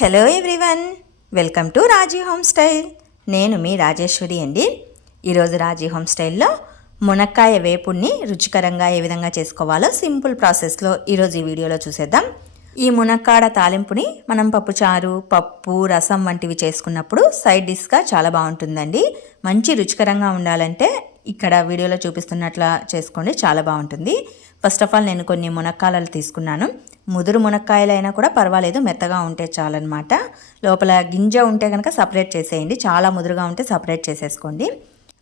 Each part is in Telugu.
Hello everyone, welcome to Raji home style. నేను మీ రాజేశ్వరి అండి. ఈరోజు రాజీ హోమ్ స్టైల్లో మునక్కాయ వేపుడిని రుచికరంగా ఏ విధంగా చేసుకోవాలో సింపుల్ ప్రాసెస్లో ఈరోజు ఈ వీడియోలో చూసేద్దాం. ఈ మునక్కాడ తాలింపుని మనం పప్పుచారు, పప్పు, రసం వంటివి చేసుకున్నప్పుడు సైడ్ డిష్గా చాలా బాగుంటుందండి. మంచి రుచికరంగా ఉండాలంటే ఇక్కడ వీడియోలో చూపిస్తున్నట్లా చేసుకోండి, చాలా బాగుంటుంది. ఫస్ట్ ఆఫ్ ఆల్ నేను కొన్ని మునక్కాయలు తీసుకున్నాను. ముదురు మునక్కాయలైనా కూడా పర్వాలేదు, మెత్తగా ఉంటే చాలన్నమాట. లోపల గింజ ఉంటే కనుక సపరేట్ చేసేయండి, చాలా ముదురుగా ఉంటే సపరేట్ చేసేసుకోండి.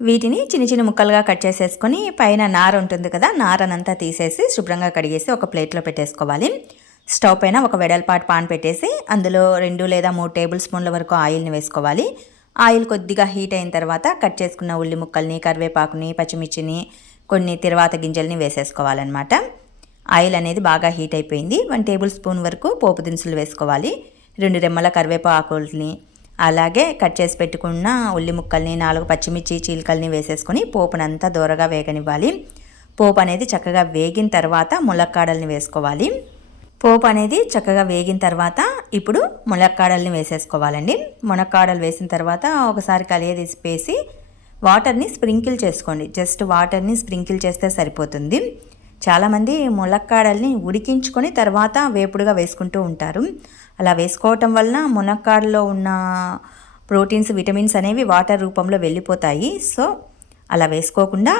వీటిని చిన్న చిన్న ముక్కలుగా కట్ చేసేసుకొని పైన నార ఉంటుంది కదా, నారనంతా తీసేసి శుభ్రంగా కడిగేసి ఒక ప్లేట్లో పెట్టేసుకోవాలి. స్టవ్ పైన ఒక వెడల్పాటు పాన్ పెట్టేసి అందులో 2 లేదా 3 టేబుల్ స్పూన్ల వరకు ఆయిల్ని వేసుకోవాలి. ఆయిల్ కొద్దిగా హీట్ అయిన తర్వాత కట్ చేసుకున్న ఉల్లి ముక్కల్ని, కరివేపాకుని, పచ్చిమిర్చిని, కొన్ని తిరువాత గింజల్ని వేసేసుకోవాలన్నమాట. ఆయిల్ అనేది బాగా హీట్ అయిపోయింది. 1 టేబుల్ స్పూన్ వరకు పోపు దినుసులు వేసుకోవాలి. 2 రెమ్మల కరివేపాకుల్ని, అలాగే కట్ చేసి పెట్టుకున్న ఉల్లి ముక్కల్ని, 4 పచ్చిమిర్చి చీలికల్ని వేసేసుకొని పోపునంతా దూరగా వేగనివ్వాలి. పోపు అనేది చక్కగా వేగిన తర్వాత ములక్కాడల్ని వేసుకోవాలి. పోపు అనేది చక్కగా వేగిన తర్వాత ఇప్పుడు ములక్కాడల్ని వేసేసుకోవాలండి. మునక్కాడలు వేసిన తర్వాత ఒకసారి కలియదీసిపేసి వాటర్ని స్ప్రింకిల్ చేసుకోండి. జస్ట్ వాటర్ని స్ప్రింకిల్ చేస్తే సరిపోతుంది. చాలామంది ములక్కాడల్ని ఉడికించుకొని తర్వాత వేపుడుగా వేసుకుంటూ ఉంటారు. అలా వేసుకోవటం వలన మునక్కాడలో ఉన్న ప్రోటీన్స్, విటమిన్స్ అనేవి వాటర్ రూపంలో వెళ్ళిపోతాయి. సో అలా వేసుకోకుండా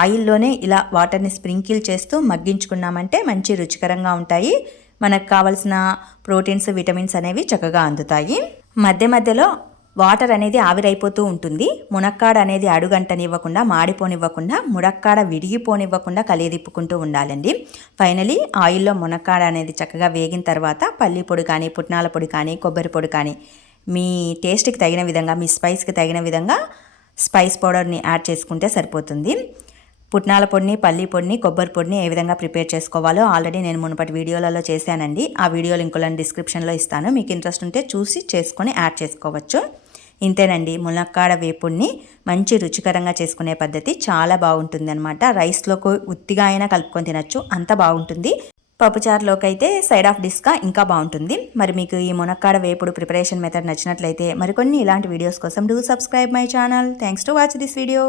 ఆయిల్లోనే ఇలా వాటర్ని స్ప్రింకిల్ చేస్తూ మగ్గించుకున్నామంటే మంచి రుచికరంగా ఉంటాయి. మనకు కావాల్సిన ప్రోటీన్స్, విటమిన్స్ అనేవి చక్కగా అందుతాయి. మధ్య మధ్యలో వాటర్ అనేది ఆవిరైపోతూ ఉంటుంది. మునక్కాడ అనేది అడుగంటనివ్వకుండా, మాడిపోనివ్వకుండా, మునక్కాడ విడిగిపోనివ్వకుండా కలియదిప్పుకుంటూ ఉండాలండి. ఫైనలీ ఆయిల్లో మునక్కాడ అనేది చక్కగా వేగిన తర్వాత పల్లి పొడి కానీ, పుట్నాల పొడి కానీ, కొబ్బరి పొడి కానీ మీ టేస్ట్కి తగిన విధంగా, మీ స్పైస్కి తగిన విధంగా స్పైస్ పౌడర్ని యాడ్ చేసుకుంటే సరిపోతుంది. పుట్నాల పొడిని, పల్లి పొడిని, కొబ్బరి పొడిని ఏ విధంగా ప్రిపేర్ చేసుకోవాలో ఆల్రెడీ నేను మునుపటి వీడియోలలో చేశానండి. ఆ వీడియో లింకులను డిస్క్రిప్షన్లో ఇస్తాను. మీకు ఇంట్రెస్ట్ ఉంటే చూసి చేసుకొని యాడ్ చేసుకోవచ్చు. ఇంతేనండి, మునక్కాడ వేపుడిని మంచి రుచికరంగా చేసుకునే పద్ధతి చాలా బాగుంటుంది అనమాట. రైస్లోకి ఉత్తిగా అయినా కలుపుకొని తినచ్చు, అంత బాగుంటుంది. పప్పుచారులోకి అయితే సైడ్ ఆఫ్ డిష్గా ఇంకా బాగుంటుంది. మరి మీకు ఈ మునక్కాడ వేపుడు ప్రిపరేషన్ మెథడ్ నచ్చినట్లయితే మరికొన్ని ఇలాంటి వీడియోస్ కోసం do subscribe my channel. Thanks to watch this video.